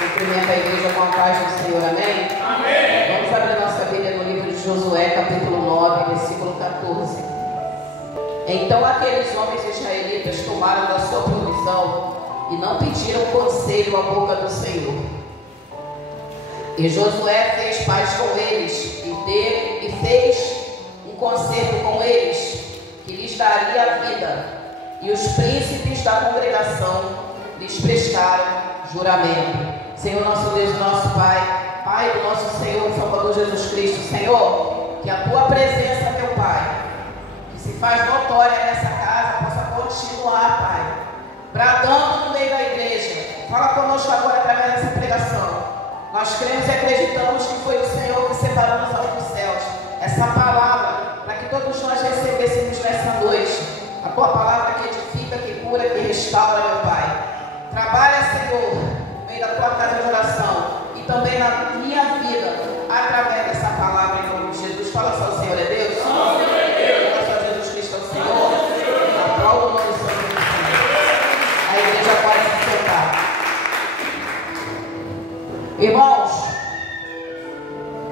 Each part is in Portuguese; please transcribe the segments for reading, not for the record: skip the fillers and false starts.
Cumprimento a igreja com a paz do Senhor, amém? Amém. Vamos abrir nossa Bíblia no livro de Josué, capítulo 9, versículo 14. Então aqueles homens israelitas tomaram da sua provisão e não pediram conselho à boca do Senhor. E Josué fez paz com eles e fez um concerto com eles, que lhes daria a vida. E os príncipes da congregação lhes prestaram juramento. Senhor nosso Deus, nosso Pai, Pai do nosso Senhor e Salvador Jesus Cristo, Senhor, que a Tua presença, meu Pai, que se faz notória nessa casa, possa continuar, Pai, bradando no meio da igreja. Fala conosco agora através dessa pregação. Nós cremos e acreditamos que foi o Senhor que separou nos altos céus essa palavra, para que todos nós recebêssemos nessa noite a Tua palavra que edifica, que cura, que restaura, meu Pai. Trabalha, Senhor, no meio da Tua casa de oração e também na minha vida, através dessa palavra, em nome de Jesus. Fala só, o Senhor é Deus. Fala só, Jesus Cristo é o Senhor. Aplauda o nome do Senhor. A igreja pode se sentar. Irmãos,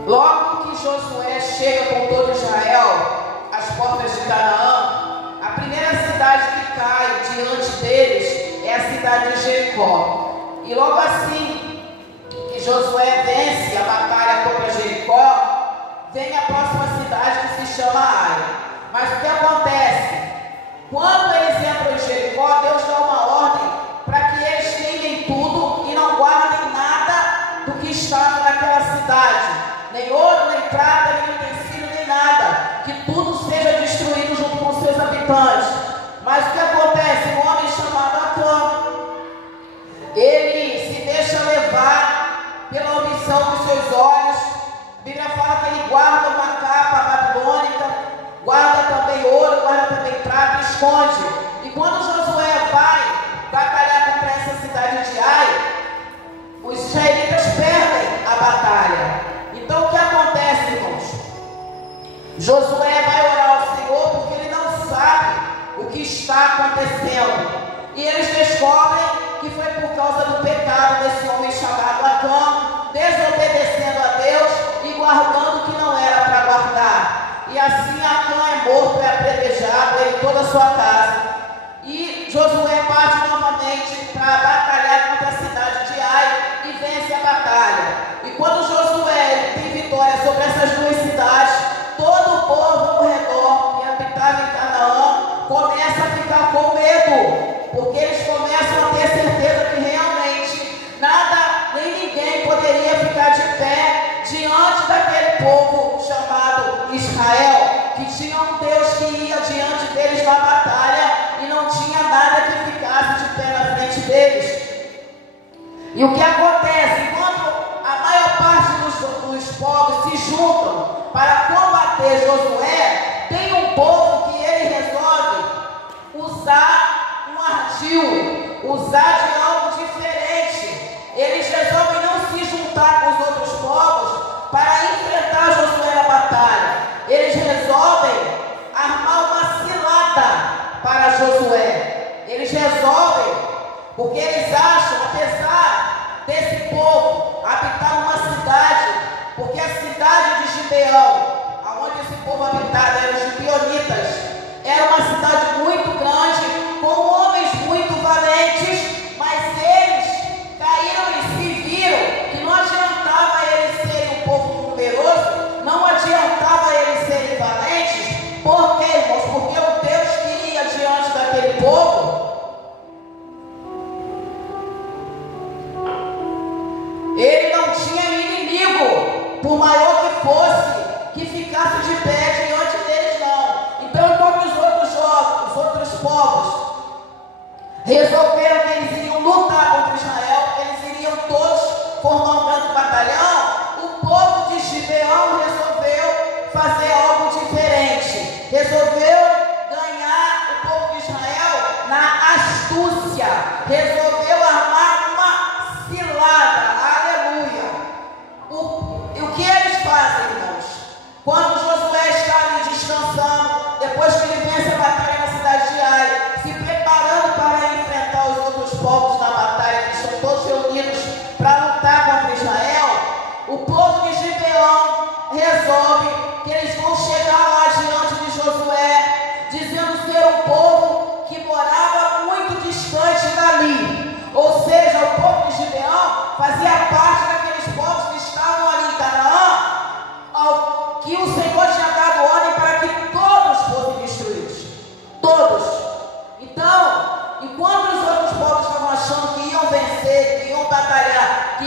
logo que Josué chega com todo Israel às portas de Canaã, a primeira cidade que cai diante deles é a cidade de Jericó. E logo assim que Josué vence a batalha contra Jericó, vem a próxima cidade que se chama Ai. Mas o que acontece? Quando eles entram em Jericó, Deus dá uma ordem para que eles queimem tudo e não guardem nada do que estava naquela cidade, nem ouro, nem prata, nem utensílio, nem nada, que tudo seja destruído junto com seus habitantes. Mas o que acontece? Um homem chamado Acã, ele se deixa levar pela ambição dos seus olhos. A Bíblia fala que ele guarda uma capa babilônica, guarda também ouro, guarda também prata e esconde. E quando Josué vai batalhar contra essa cidade de Ai, os israelitas perdem a batalha. Então o que acontece, irmãos? Josué vai orar ao Senhor porque ele não sabe o que está acontecendo. E eles descobrem que foi por causa do pecado desse homem chamado Acã, desobedecendo a Deus e guardando o que não era para guardar. E assim Acã é morto, é apedrejado, ele e toda a sua casa. E Josué parte novamente para batalhar contra a cidade de Ai e vence a batalha. E quando Josué tem vitória sobre essas duas cidades, todo o povo ao redor que habitava em Canaã começa a ficar com medo, porque eles começam a ter certeza que realmente nada nem ninguém poderia ficar de pé diante daquele povo chamado Israel, que tinha um Deus que ia diante deles na batalha e não tinha nada que ficasse de pé na frente deles. E o que acontece? Quando a maior parte dos povos se juntam para combater Josué, tem um povo que ele resolve usar um ardil, usar de algo diferente. Eles resolvem não se juntar com os outros povos para enfrentar Josué na batalha. Eles resolvem armar uma cilada para Josué. Eles resolvem, porque eles acham, apesar desse povo habitar uma cidade, porque a cidade de Gibeão, aonde esse povo habitava, eram os gibeonitas, era uma cidade muito grande, com homens muito valentes, mas eles caíram e se viram que não adiantava eles serem um povo numeroso, não adiantava eles serem valentes. Por quê, irmãos? Porque o Deus que ia diante daquele povo, ele não tinha inimigo, por maior que fosse, que ficasse de pé diante deles, não. Então, enquanto os outros povos resolveram que eles iriam lutar contra Israel, eles iriam todos formar um grande batalhão, o povo de Gibeão resolveu fazer algo diferente. Resolveu ganhar o povo de Israel na astúcia. Resolveu armar uma cilada. Aleluia. O que eles fazem, irmãos? Quando Josué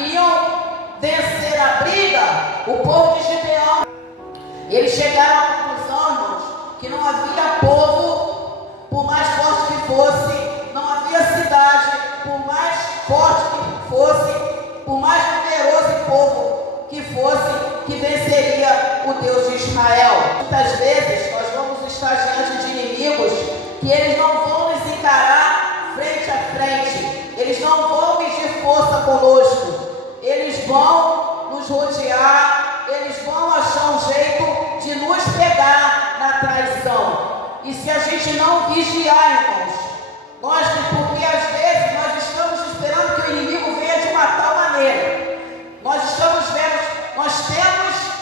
iam vencer a briga, o povo de Gibeão. Eles chegaram à conclusão, irmãos, que não havia povo, por mais forte que fosse, não havia cidade, por mais forte que fosse, por mais numeroso povo que fosse, que venceria o Deus de Israel. Muitas vezes nós vamos estar diante de inimigos que eles não vão nos encarar frente a frente, eles não vão medir força conosco, eles vão nos rodear, eles vão achar um jeito de nos pegar na traição. E se a gente não vigiar, irmãos, porque às vezes nós estamos esperando que o inimigo venha de uma tal maneira. Nós temos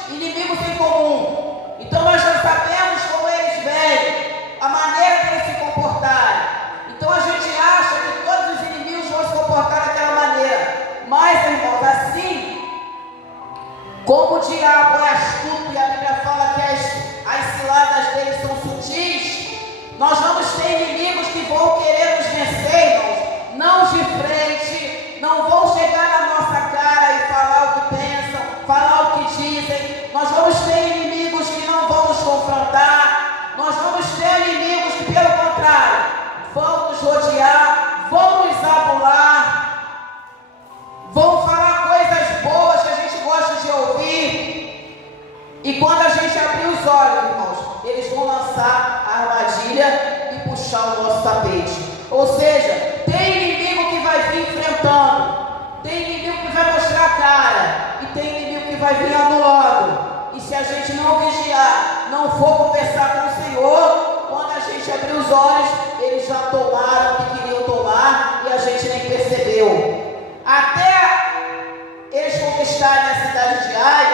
inimigos em comum. Então nós já sabemos como eles vêm, a maneira de eles se comportarem. Então a gente acha que todos os inimigos vão se comportar daquela maneira. Mas, irmãos, assim como o diabo é astuto e a Bíblia fala que as ciladas dele são sutis, nós vamos ter inimigos que vão querer nos vencer, irmãos, não de frente, não vão chegar na nossa cara e falar o que pensam, falar o que dizem. Nós vamos ter inimigos que não vão nos confrontar, nós vamos ter inimigos que, pelo contrário, vão nos rodear, vão nos abular, vão falar coisas boas que a gente gosta de ouvir. E quando a gente abrir os olhos, irmãos, eles vão lançar a armadilha e puxar o nosso tapete. Ou seja, tem inimigo que vai vir enfrentando, tem inimigo que vai mostrar a cara, e tem inimigo que vai vir anulando. E se a gente não vigiar, não for conversar com o Senhor, quando a gente abrir os olhos, eles já tomaram o que queriam tomar e a gente nem percebeu. Até eles conquistarem a cidade de Ai,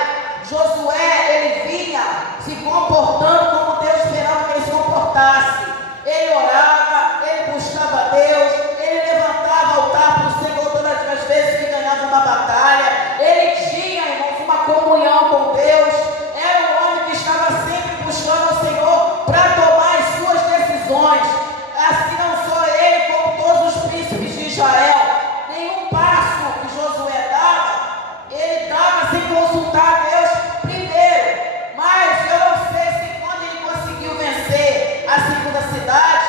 Josué, ele vinha se comportando como Deus esperava que ele se comportasse. Ele orava, ele buscava Deus, ele levantava altar para o Senhor todas as vezes que ganhava uma batalha. Ele tinha, irmãos, uma comunhão com Deus. Era um homem que estava sempre buscando o Senhor para tomar as suas decisões. Assim não só ele, como todos os príncipes de Israel. Nenhum passo que Josué dava, ele dava sem consultar a Deus primeiro. Mas eu não sei se quando ele conseguiu vencer a segunda cidade,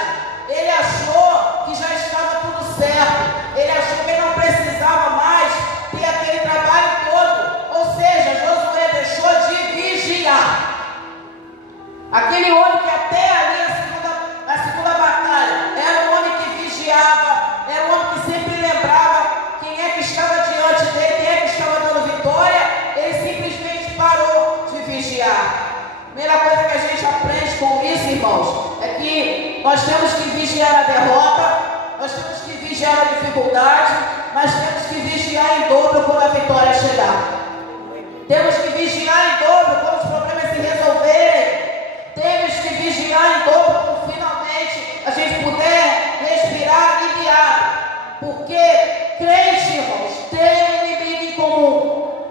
ele achou que já estava tudo certo. Ele achou que ele não precisava mais ter aquele trabalho todo. Ou seja, Josué deixou de vigiar. Aquele homem que até ali na segunda batalha era um homem que vigiava, era um homem que sempre lembrava quem é que estava diante dele, quem é que estava dando vitória. Ele simplesmente parou de vigiar. A primeira coisa que a gente aprende com isso, irmãos, é que nós temos que vigiar a derrota, nós temos que vigiar a dificuldade, mas temos que vigiar em dobro quando a vitória chegar. Temos que vigiar em dobro quando os problemas se resolverem. Temos que vigiar em dobro quando finalmente a gente puder respirar aliviado. Porque crente, irmãos, tem um inimigo em comum.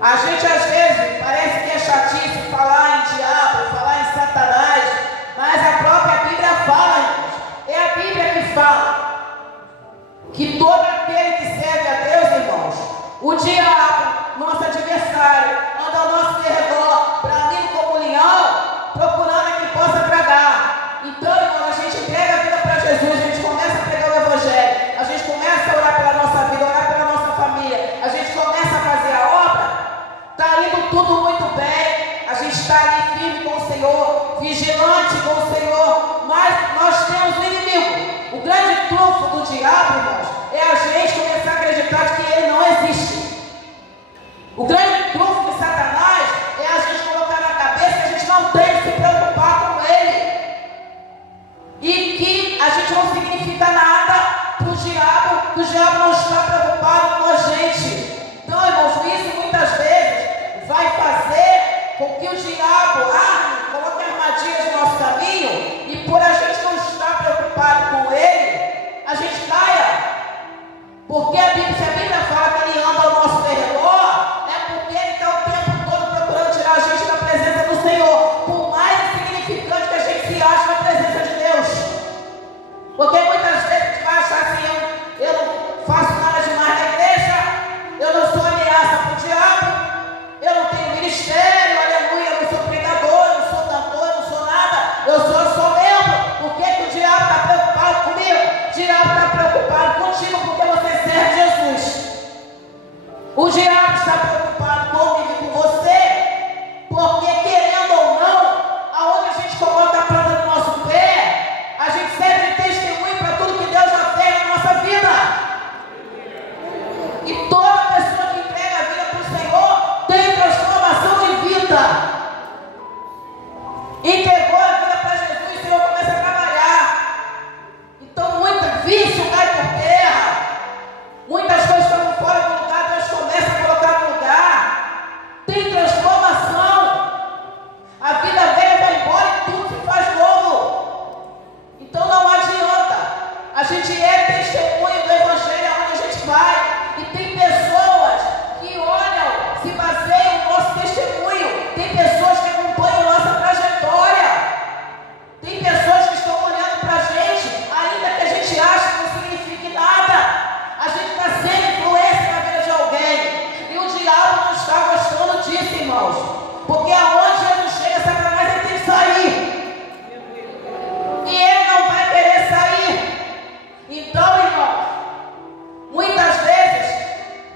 A gente às vezes parece que é chatice falar em diabo, falar em Satanás, mas a própria Bíblia fala, irmãos. É a Bíblia que fala que todo aquele que serve a Deus, irmãos, o diabo, nosso adversário, anda ao nosso redor, bramindo como leão, procurando a quem possa tragar. Então, irmão, a gente entrega a vida para Jesus, a gente começa a pregar o Evangelho, a gente começa a orar pela nossa vida, orar pela nossa família, a gente começa a fazer a obra, está indo tudo muito bem, a gente está ali firme com o Senhor, vigilante com o Senhor, mas nós temos um inimigo. O grande trunfo do diabo, irmãos, é a gente começar a acreditar que ele não existe. O grande trunfo de Satanás é a gente colocar na cabeça que a gente não tem que se preocupar com ele. E que a gente não significa nada para o diabo, que o diabo não está preocupado com a gente. Então, irmãos, isso muitas vezes vai fazer com que o diabo coloque armadilhas no nosso caminho, e por a gente não estar preocupado com ele, a gente caia O diabo está preocupado comigo e com você, porque querendo ou não, aonde a gente coloca a planta do nosso pé, a gente serve de testemunho para tudo que Deus já fez na nossa vida. E toda pessoa que entrega a vida para o Senhor tem transformação de vida. Entregou a vida para Jesus, o Senhor começa a trabalhar. Então muito vício cai por terra, muitas coisas estão fora do lugar, Deus começa a colocar no lugar. Tem transformação. A vida velha vai embora e tudo se faz novo. Então não adianta. A gente é testemunho do Evangelho onde a gente vai. E tem pessoas que olham, se baseiam no nosso testemunho. Tem pessoas que acompanham nossa trajetória. Tem pessoas que estão olhando para a gente, ainda que a gente ache que não signifique nada. A gente está sendo influência na vida de alguém. E o diabo não está gostando disso, irmãos. Porque aonde Jesus chega, Satanás ele tem que sair. E ele não vai querer sair. Então, irmãos, muitas vezes,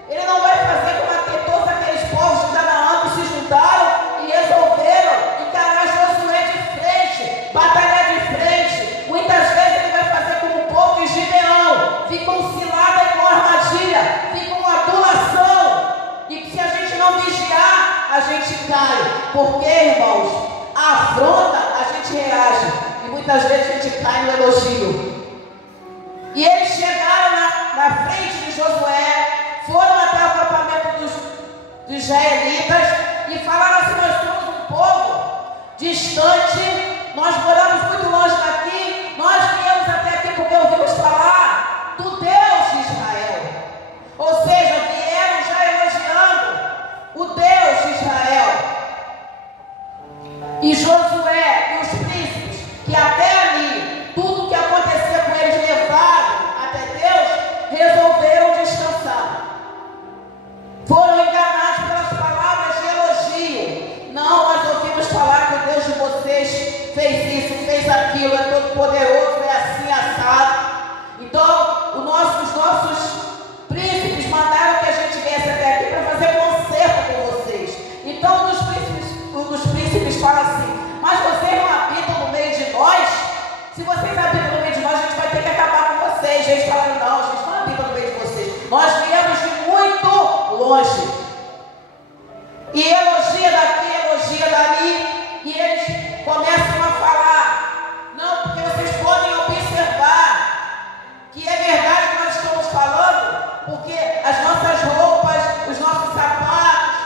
ele não vai fazer como todos aqueles povos de Canaã que se juntaram e resolveram encarar Josué de frente, batalhar de frente. Muitas vezes ele vai fazer como o povo de Gideão, ficam ciladas com armadilha, ficam uma adulação. E se a gente não vigiar, a gente cai. Porque, irmãos, a afronta, a gente reage. E muitas vezes a gente cai no elogio. E eles chegaram na frente de Josué, foram até o acampamento dos israelitas e falaram assim: nós somos um povo distante, nós moramos muito longe daqui, nós viemos até aqui porque ouvimos falar do Deus de Israel. Ou seja, vieram já elogiando o Deus de Israel. E Josué e os príncipes, que até ali, tudo que acontecia com eles levaram até Deus, resolveram descansar. Foram enganados pelas palavras de elogio. Não, nós ouvimos falar que o Deus de vocês fez isso, fez aquilo, é todo poderoso, é assim, assado. Então, os nossos príncipes mandaram que a gente viesse até aqui para fazer concerto com vocês. Então, um dos príncipes fala assim: mas vocês não habitam no meio de nós? Se vocês habitam no meio de nós, a gente vai ter que acabar com vocês. Eles falaram: não, a gente não habita no meio de vocês. Nós viemos de muito longe. E elogia daqui, elogia dali. E eles começam a falar: não, porque vocês podem observar que é verdade que nós estamos falando, porque as nossas roupas, os nossos sapatos,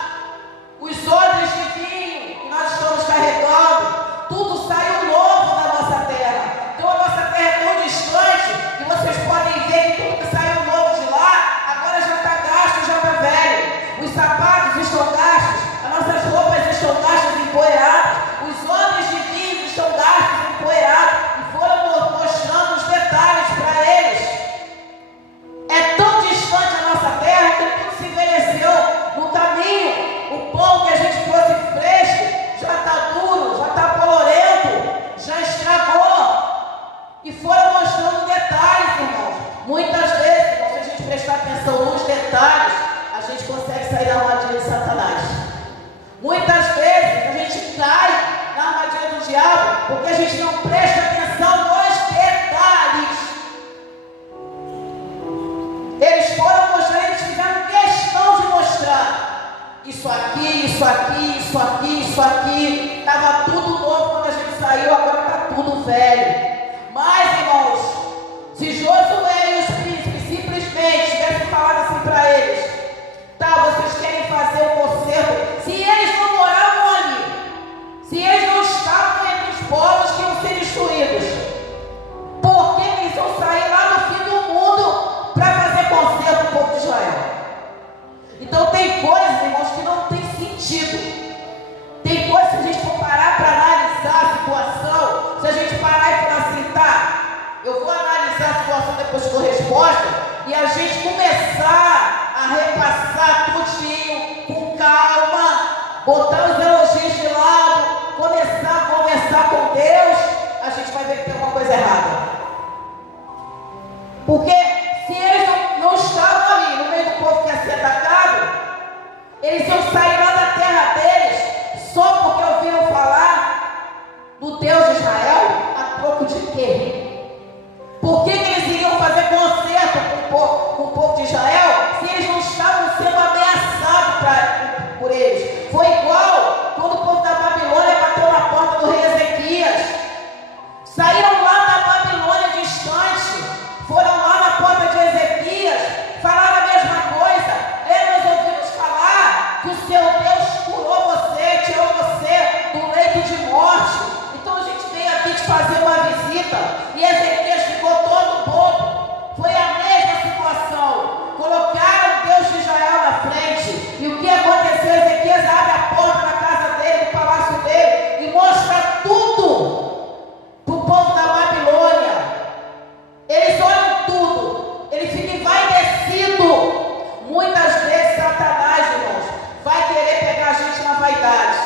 os odres de vinho que nós estamos carregando, tudo saiu novo da nossa terra. Então a nossa terra é tão distante que vocês podem ver que tudo que saiu novo de lá, agora já está gasto, já está velho. Os sapatos estão gastos, as nossas roupas estão gastas e empoeiradas, os odres de vinho estão gastos e empoeirados. E foram mostrando os detalhes para eles. É tão distante a nossa terra que tudo se envelheceu no caminho. O pão que a gente trouxe fresco já está duro, já está colorento, já estragou. E foram mostrando detalhes, irmãos. Muitas vezes, se a gente prestar atenção nos detalhes, a gente consegue sair da armadilha de Satanás. Muitas vezes a gente cai na armadilha do diabo porque a gente não presta atenção nos detalhes. Eles foram mostrar, eles fizeram questão de mostrar isso aqui, isso aqui, isso aqui, isso aqui. Estava tudo novo quando a gente saiu, agora está tudo velho. Mas, irmãos, se Josué e os príncipes simplesmente tivessem falado assim para eles: tá, vocês querem fazer o concerto? Se eles não moravam ali, se eles não estavam entre os povos que iam ser destruídos, por que eles vão sair lá no fim do mundo para fazer concerto com o povo de Israel? Então tem coisas, irmãos, que não tem sentido. Tem coisas, se a gente for parar para analisar a situação, se a gente parar e falar assim: tá, eu vou analisar a situação depois que eu resposta, e a gente começar a repassar tudinho com calma, botar os elogios de lado, começar a conversar com Deus, a gente vai ver que tem alguma coisa errada. Porque se eles não estavam ali no meio do povo que ia ser atacado, deles. Foi igual quando o povo da Babilônia bateu na porta do rei Ezequias. Saíram lá da Babilônia distante, foram lá na porta de Ezequias, falaram a mesma coisa. Nós ouvimos falar que o seu Deus curou você, tirou você do leito de morte. Então a gente veio aqui te fazer uma visita. E Ezequias ficou todo bobo. Foi a mesma situação. Colocaram o Deus de Israel na frente. E o que aconteceu? Ezequias abre a porta da casa dele, do palácio dele, e mostra tudo para o povo da Babilônia. Eles olham tudo. Ele fica envaidecido. Muitas vezes Satanás, irmãos, vai querer pegar a gente na vaidade.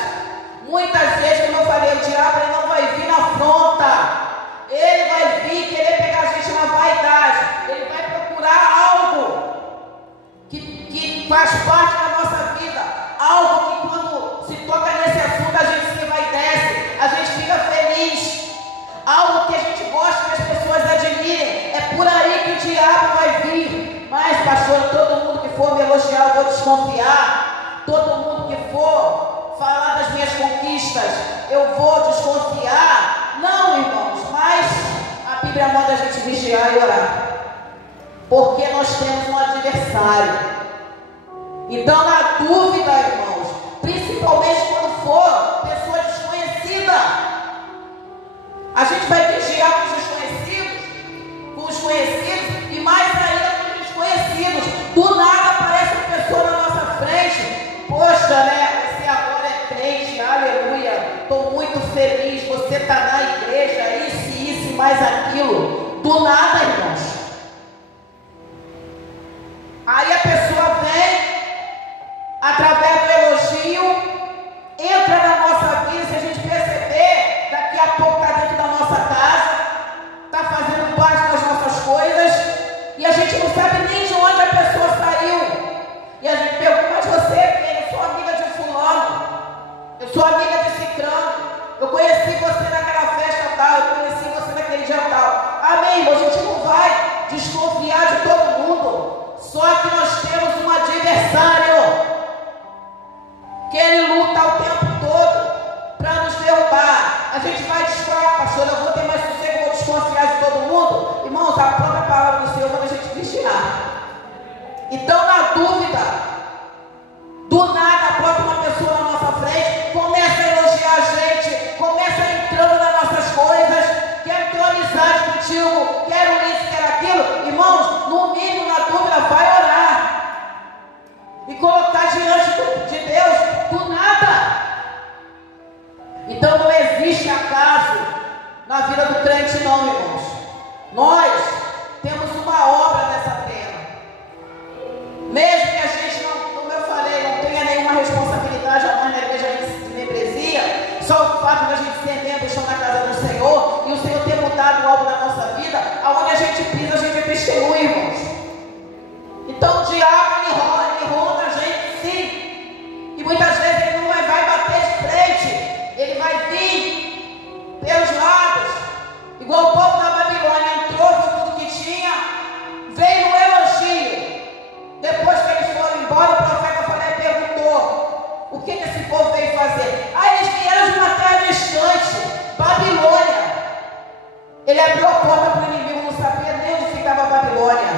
Muitas vezes, como eu falei, o diabo ele não vai vir na afronta. Ele vai vir querer pegar a gente na vaidade. Ele vai procurar algo que faz parte da nossa vida. Algo que quando se toca nesse assunto a gente se envaidece, a gente fica feliz. Algo que a gente gosta que as pessoas admirem. É por aí que o diabo vai vir. Mas, pastor, todo mundo que for me elogiar, eu vou desconfiar. Todo mundo que for falar das minhas conquistas, eu vou desconfiar. Não, irmãos, mas a Bíblia manda a gente vigiar e orar. Porque nós temos um adversário. Então, na dúvida, irmãos, principalmente quando for pessoa desconhecida, a gente vai vigiar com os desconhecidos, com os conhecidos e mais ainda com os desconhecidos. Do nada aparece uma pessoa na nossa frente. Poxa, né? Você agora é crente, aleluia. Estou muito feliz. Você está na igreja, isso e mais aquilo. Do nada, irmãos. Aí a pessoa vem, através do elogio, entra na nossa vida. Se a gente perceber, daqui a pouco está dentro da nossa casa, está fazendo parte das nossas coisas, e a gente não sabe nem de onde a pessoa saiu. E a gente pergunta: mas você é quem? Eu sou amiga de fulano, eu sou amiga de cicrano, eu conheci você naquela festa tal, eu conheci você naquele dia tal. Amém, irmão? A gente não vai desconfiar de todo mundo. Só que nós temos um adversário que ele luta o tempo todo para nos derrubar. A gente vai desconfiar, pastor, eu vou ter mais sossego, vou desconfiar de todo mundo. Irmãos, a própria palavra do Senhor manda a gente vigiar. Então, na dúvida, do nada brota uma pessoa na nossa frente, começa a elogiar a gente, começa entrando nas nossas coisas, quero ter uma amizade contigo, quero isso, quero aquilo. Irmãos, no mínimo, na dúvida, vai orar e colocar diante de Deus do nada. Então não existe acaso na vida do crente, não, irmãos. Nós temos uma obra nessa terra. Mesmo que a gente não, como eu falei, não tenha nenhuma responsabilidade a mais na igreja de membresia, só o fato de a gente ser membro, estar na casa do Senhor e o Senhor ter mudado algo na nossa vida, aonde a gente pisa, a gente é testemunha, irmãos. Então o diabo ele ronda a gente, sim. E muitas vezes ele não vai bater de frente, ele vai vir pelos lados, igual o povo da Babilônia entrou, viu tudo que tinha, veio no elogio. Depois que eles foram embora, o profeta perguntou: o que esse povo veio fazer? Aí eles vieram de uma terra distante, Babilônia. Ele abriu a porta para o inimigo, não sabia nem onde ficava a Babilônia.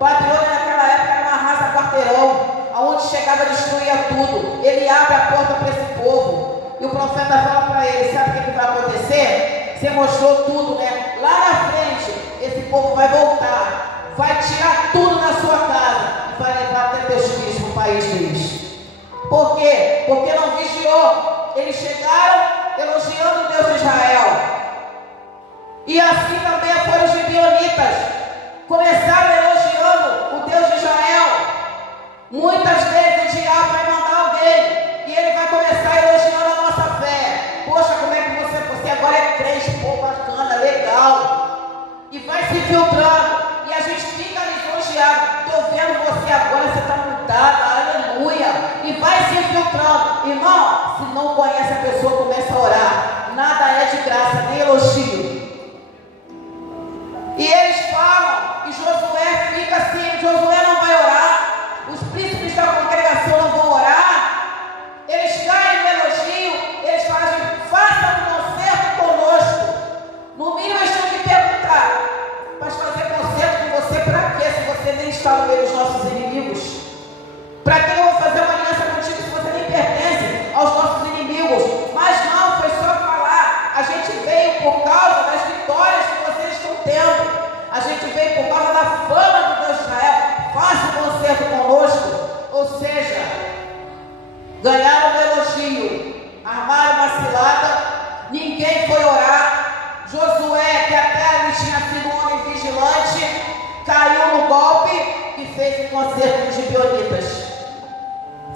Babilônia naquela época era uma raça quarteirão, aonde chegava destruía tudo. Ele abre a porta para esse povo. E o profeta fala para ele: sabe o que vai acontecer? Você mostrou tudo, né? Lá na frente, esse povo vai voltar, vai tirar tudo na sua casa e vai levar até teus filhos para o país deles. Por quê? Porque não vigiou. Eles chegaram elogiando o Deus de Israel. E assim também foram os gibeonitas. Começaram elogiando o Deus de Israel. Muitas vezes o diabo vai mandar alguém e ele vai começar elogiando a nossa fé. Poxa, como é que você agora é crente, pô, bacana, legal. E vai se filtrando. E a gente fica lisonjeado. Estou vendo você agora, você está mudada, aleluia. E vai se infiltrando. Irmão, se não conhece a pessoa, começa a orar. Nada é de graça, nem elogio. E eles falam, e Josué fica assim: Josué não vai orar, os príncipes da congregação não vão orar. nossos inimigos? Para que eu vou fazer uma aliança contigo se você nem pertence aos nossos inimigos? Mas não, foi só falar. A gente veio por causa das vitórias que vocês estão tendo. A gente veio por causa da fama do Deus de Israel. Faça o concerto conosco. Ou seja, ganharam um elogio, armaram uma cilada, ninguém foi orar. Josué, que até ali tinha sido um homem vigilante, caiu no golpe e fez um concerto com os gibeonitas.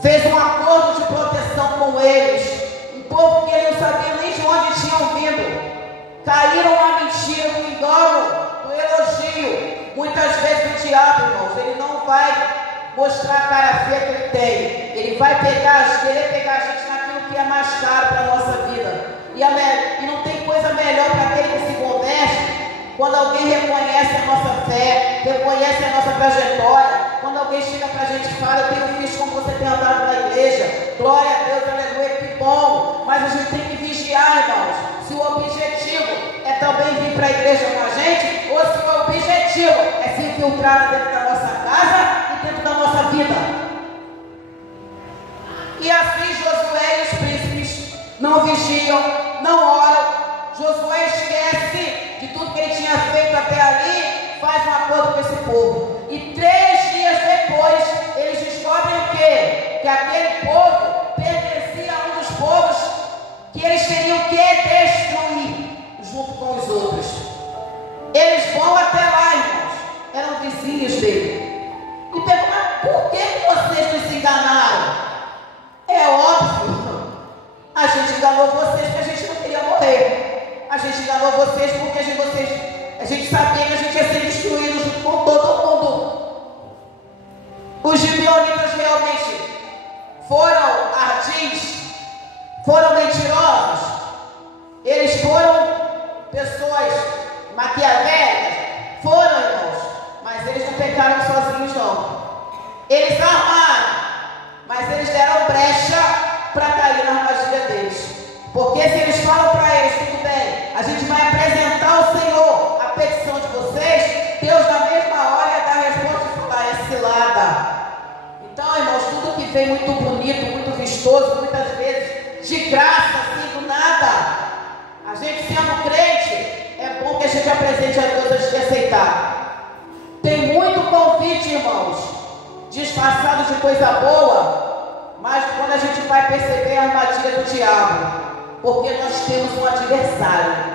Fez um acordo de proteção com eles. Um povo que eles não sabiam nem de onde tinham vindo. Caíram na mentira, no engano, no elogio. Muitas vezes o diabo, irmãos, ele não vai mostrar a cara feia que ele tem. Ele vai querer pegar a gente naquilo que é mais caro para a nossa vida. E não tem coisa melhor para aquele que se converte quando alguém reconhece a nossa fé, reconhece a nossa trajetória. Quando alguém chega para a gente e fala: eu tenho visto como você tem andado na igreja. Glória a Deus, aleluia, que bom. Mas a gente tem que vigiar, irmãos, se o objetivo é também vir para a igreja com a gente, ou se o objetivo é se infiltrar dentro da nossa casa e dentro da nossa vida. E assim Josué e os príncipes não vigiam, não oram. Josué esquece de tudo que ele tinha feito até ali, faz um acordo com esse povo. E 3 dias depois, eles descobrem o quê? Que aquele povo pertencia a um dos povos que eles teriam que destruir junto com os outros. Eles vão até lá, irmãos, eram vizinhos dele. E perguntam: mas por que vocês nos enganaram? É óbvio, a gente enganou vocês porque a gente não queria morrer. A gente enganou vocês porque a gente sabia que a gente ia ser destruído junto com todo mundo. Os gibeonitas realmente foram ardis, foram mentirosos, eles foram pessoas maquiavélicas, foram, irmãos, mas eles não pecaram sozinhos, não. Eles armaram, mas eles deram brecha para cair na armadilha deles. Porque se eles falam para eles: tudo bem, a gente vai apresentar ao Senhor a petição de vocês, Deus na mesma hora dá a resposta e fala: é cilada. Então, irmãos, tudo que vem muito bonito, muito vistoso, muitas vezes de graça, assim, do nada, a gente sendo crente, é bom que a gente apresente a Deus antes de aceitar. Tem muito convite, irmãos, disfarçado de coisa boa, mas quando a gente vai perceber a armadilha do diabo, porque nós temos um adversário.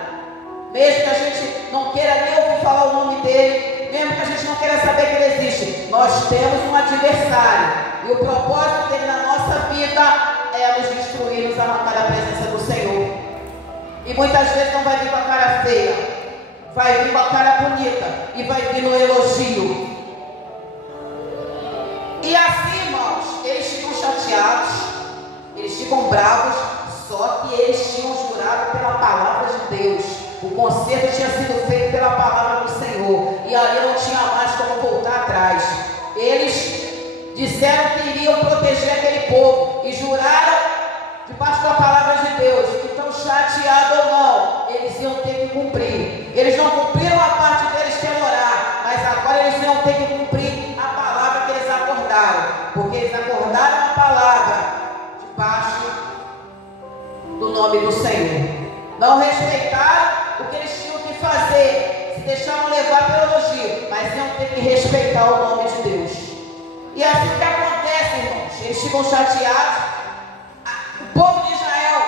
Mesmo que a gente não queira nem ouvir falar o nome dele, mesmo que a gente não queira saber que ele existe, nós temos um adversário. E o propósito dele na nossa vida é nos destruir, nos arrancar da presença do Senhor. E muitas vezes não vai vir com a cara feia, vai vir com a cara bonita e vai vir no elogio. E assim, irmãos, eles ficam chateados, eles ficam bravos. Só que eles tinham jurado pela palavra de Deus. O concerto tinha sido feito pela palavra do Senhor. E ali não tinha mais como voltar atrás. Eles disseram que iriam proteger aquele povo. E juraram debaixo da palavra de Deus. Então, chateado ou não, eles iam ter que cumprir. Eles não cumpriram a parte deles que era orar. Mas agora eles iam ter que cumprir a palavra que eles acordaram. Porque eles acordaram a palavra debaixo do nome do Senhor. Não respeitaram o que eles tinham que fazer, se deixaram levar pelo elogio, mas iam ter que respeitar o nome de Deus. E assim que acontece, irmãos, eles ficam chateados. O povo de Israel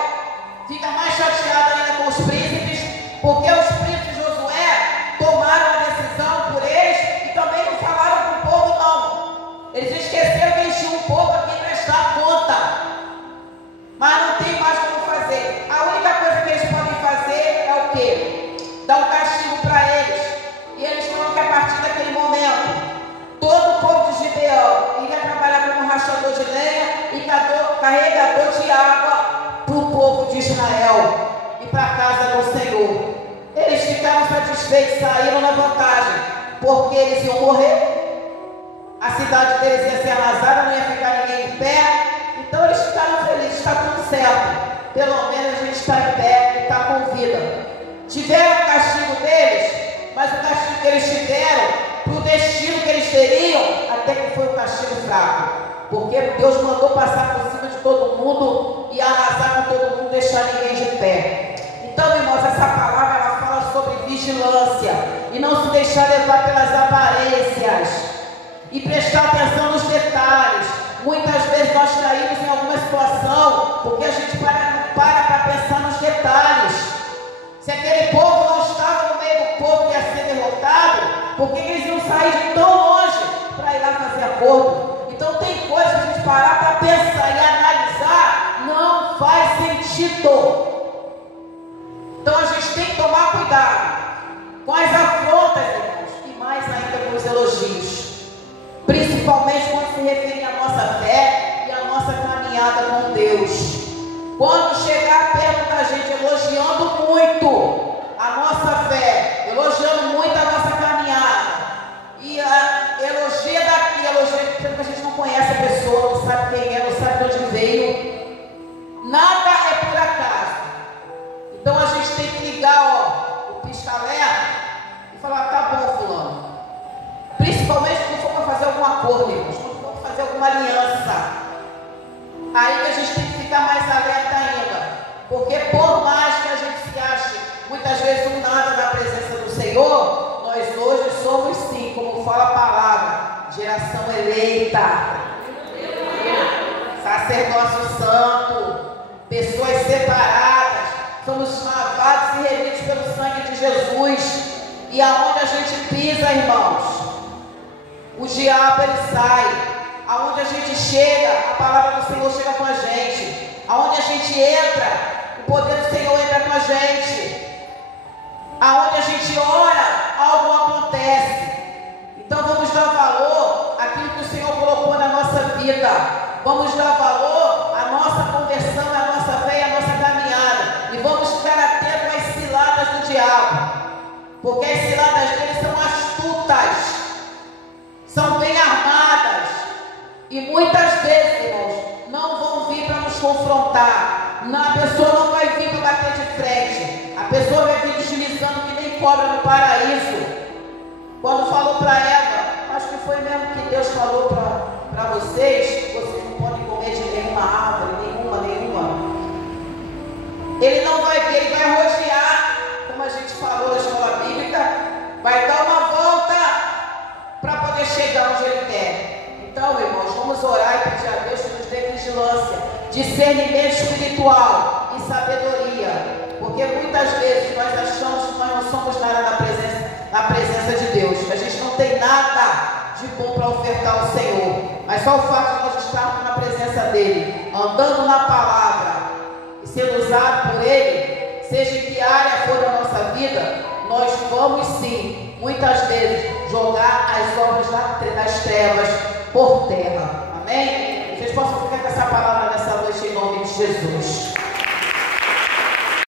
fica mais chateado ainda com os príncipes, porque os príncipes de Josué tomaram a decisão por eles e também não falaram com o povo, não. Eles esqueceram que eles tinham um povo a quem prestar conta. Mas não tem mais como fazer. A única coisa que eles podem fazer é o quê? Dar um castigo para eles. E eles falam que a partir daquele momento, todo o povo de Gibeão iria trabalhar como rachador de lenha e carregador de água para o povo de Israel e para a casa do Senhor. Eles ficaram satisfeitos, saíram na vantagem, porque eles iam morrer. A cidade deles ia ser arrasada, não ia ficar ninguém de pé. Então eles ficaram felizes, está tudo certo. Pelo menos a gente está em pé e está com vida. Tiveram o castigo deles, mas o castigo que eles tiveram, para o destino que eles teriam, até que foi fraco, porque Deus mandou passar por cima de todo mundo e arrasar com todo mundo, deixar ninguém de pé. Então, irmãos, essa palavra ela fala sobre vigilância e não se deixar levar pelas aparências e prestar atenção nos detalhes. Muitas vezes nós caímos em alguma situação porque a gente não para pensar nos detalhes. Se aquele povo não estava no meio do povo que ia ser derrotado, por que eles iam sair de tão longe para ir lá fazer acordo? Então tem coisas que a gente parar para pensar e analisar, não faz sentido. Então a gente tem que tomar cuidado com as afrontas, irmãos, e mais ainda com os elogios. Principalmente quando se refere à nossa fé e à nossa caminhada com Deus. Quando chegar perto da gente elogiando muito a nossa fé, elogiando muito a nossa caminhada, e elogia daqui, elogia porque a gente não conhece a pessoa, não sabe quem é, não sabe de onde veio, nada é por acaso. Então a gente tem que ligar o pisca-alerta e falar: tá bom, fulano. Principalmente quando for para fazer algum acordo, irmãos, quando for para fazer alguma aliança, aí que a gente tem que ficar mais alerta ainda, porque por mais que a gente se ache muitas vezes um nada na presença do Senhor, nós hoje somos sim, como fala a palavra, geração eleita, sacerdócio santo, pessoas separadas, somos lavados e remidos pelo sangue de Jesus, e aonde a gente pisa, irmãos, o diabo ele sai. Aonde a gente chega, a palavra do Senhor chega com a gente. Aonde a gente entra, o poder do Senhor entra com a gente. Aonde a gente ora, algo acontece. Então vamos dar valor àquilo que o Senhor colocou na nossa vida. Vamos dar valor à nossa conversão, à nossa fé e à nossa caminhada. E vamos ficar atentos às ciladas do diabo. Porque as ciladas dele são astutas, são bem armadas. E muitas vezes, irmãos, não vão vir para nos confrontar. A pessoa não vai vir para bater de frente. A pessoa vai vir deslizando que nem cobra no paraíso. Quando falou para Eva, acho que foi mesmo que Deus falou para vocês não podem comer de nenhuma árvore, nenhuma. Ele não vai vir, ele vai rodear, como a gente falou na escola bíblica, vai dar uma volta para poder chegar onde ele quer. Então, irmãos, vamos orar e pedir a Deus que nos dê vigilância, discernimento espiritual e sabedoria. Porque muitas vezes nós achamos que nós não somos nada na presença de Deus. A gente não tem nada de bom para ofertar ao Senhor. Mas só o fato de nós estarmos na presença dEle, andando na palavra e sendo usado por Ele, seja em que área for da nossa vida, nós vamos sim, muitas vezes, jogar as obras das trevas por terra.